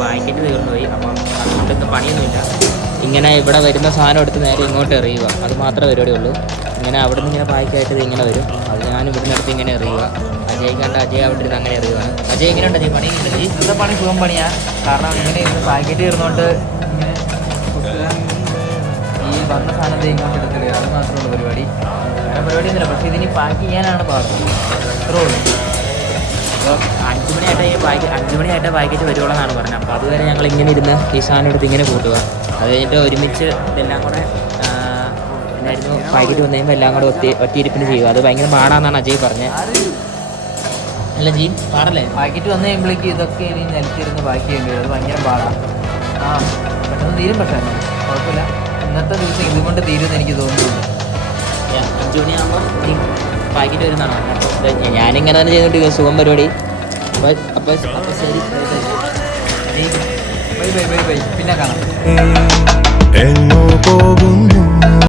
Packet തീർന്നു പോയി. അപ്പം അതുകൊണ്ടൊന്നും പണിയൊന്നുമില്ല. ഇങ്ങനെ ഇവിടെ വരുന്ന സാധനം എടുത്ത് നേരെ ഇങ്ങോട്ട് എറിയുക, അത് മാത്രമേ പരിപാടിയുള്ളൂ. ഇങ്ങനെ അവിടെ നിന്ന് ഇങ്ങനെ പായ്ക്കായിട്ട് ഇത് ഇങ്ങനെ വരും, അത് ഞാൻ ഇവിടുന്ന് അടുത്ത് ഇങ്ങനെ എറിയുക. അജയ് കണ്ട അജയ് അവിടെ ഇരുന്ന് അങ്ങനെ എറിയുകയാണ്. അജയ് എങ്ങനെയുണ്ട് അജയ് പണി? ഇന്നത്തെ പണി സുഖം പണിയാണ്. കാരണം ഇങ്ങനെ ഇരുന്ന് പാക്കറ്റ് തീർന്നുകൊണ്ട് ഇങ്ങനെ ഈ വന്ന സാധനത്തെ ഇങ്ങോട്ട് എടുക്കുക, അത് മാത്രമുള്ള പരിപാടി. വേറെ പരിപാടിയൊന്നുമില്ല. പക്ഷേ ഇതിന് പാക്ക് ചെയ്യാനാണ് പാടും, അത്രേ ഉള്ളൂ. അപ്പോൾ 5 മണിയായിട്ടേ പാക്കറ്റ് വരുവോളെന്നാണ് പറഞ്ഞത്. അപ്പോൾ അതുവരെ ഞങ്ങൾ ഇങ്ങനെ ഇരുന്ന് ഈ സാധനം എടുത്ത് ഇങ്ങനെ കൂട്ടുക. അത് കഴിഞ്ഞിട്ട് ഒരുമിച്ച് ഇതെല്ലാം കൂടെ എന്നായിരുന്നു പാക്കറ്റ് വന്നു കഴിയുമ്പോൾ എല്ലാം കൂടെ ഒറ്റയിരിപ്പിന് ചെയ്യുക. അത് ഭയങ്കര പാടാന്നാണ് അജയ് പറഞ്ഞത്. അല്ല ജി, പാടല്ലേ? പാക്കറ്റ് വന്നു കഴിയുമ്പോഴേക്ക് ഇതൊക്കെ ഇനി നിലത്തിരുന്ന് പാക്ക് ചെയ്യേണ്ടി വരും. അത് ഭയങ്കര പാടാണ്. പെട്ടെന്ന് തീരും. പക്ഷേ കുഴപ്പമില്ല, ഇന്നത്തെ ദിവസം ഇതുകൊണ്ട് തീരുമെന്ന് എനിക്ക് തോന്നുന്നില്ല. 5 മണിയാകുമ്പോൾ പാക്കറ്റ് വരുന്നതാണ്. അപ്പോൾ ഞാനിങ്ങനെ തന്നെ ചെയ്തോണ്ടിരിക്കുക, സുഖം പരിപാടി. അപ്പോൾ ശരി, ബൈ. പിന്നെ കാണാം.